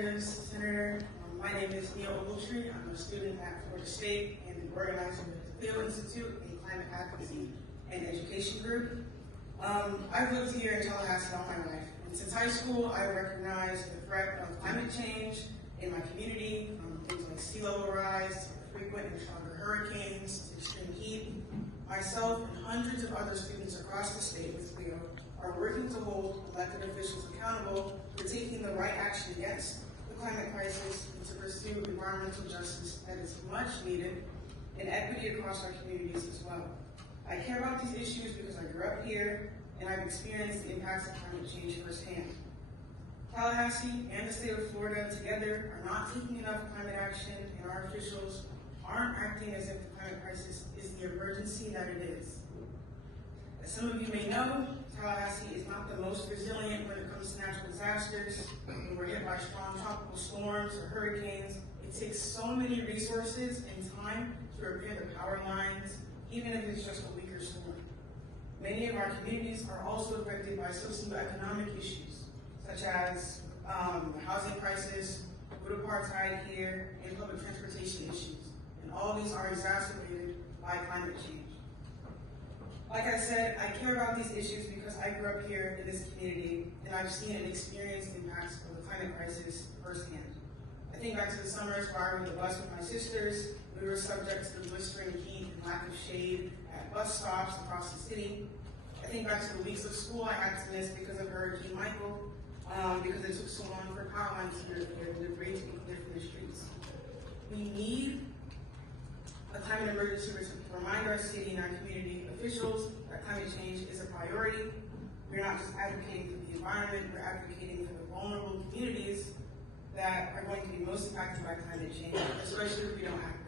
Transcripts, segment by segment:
Representatives, Senator. My name is Nia Ogletree. I'm a student at Florida State and an organizer with the CLEO Institute, a climate advocacy and education group. I've lived here in Tallahassee all my life. And since high school, I recognized the threat of climate change in my community, things like sea level rise, frequent and stronger hurricanes, extreme heat. Myself and hundreds of other students across the state with CLEO are working to hold elected officials accountable for taking the right action against the climate crisis and to pursue environmental justice that is much needed and equity across our communities as well. I care about these issues because I grew up here and I've experienced the impacts of climate change firsthand. Tallahassee and the state of Florida together are not taking enough climate action, and our officials aren't acting as if the climate crisis is the emergency that it is. As some of you may know, Tallahassee is not the most resilient when it comes to natural disasters. When we're hit by strong tropical storms or hurricanes, it takes so many resources and time to repair the power lines, even if it's just a weaker storm. Many of our communities are also affected by socioeconomic issues, such as the housing crisis, food apartheid here, and public transportation issues. And all these are exacerbated by climate change. Like I said, I care about these issues because I grew up here in this community and I've seen and experienced the impacts of the climate crisis firsthand. I think back to the summers where I rode the bus with my sisters. We were subject to the blistering heat and lack of shade at bus stops across the city. I think back to the weeks of school I had to miss because of Hurricane Michael, because it took so long for power lines to be repaired and debris to be cleared from the streets. We need a climate emergency to remind our city and our community officials that climate change is a priority. We're not just advocating for the environment, we're advocating for the vulnerable communities that are going to be most impacted by climate change, especially if we don't act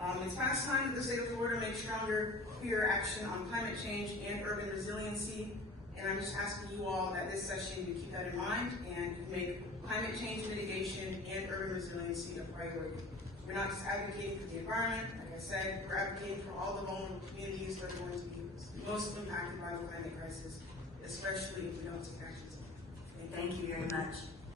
now. It's past time that the state of Florida make stronger, clearer action on climate change and urban resiliency, and I'm just asking you all that this session you keep that in mind and you make climate change mitigation and urban resiliency a priority. We're not just advocating for the environment, like I said, we're advocating for all the vulnerable communities that are going to be most impacted by the climate crisis, especially if we don't take action. Thank you very much.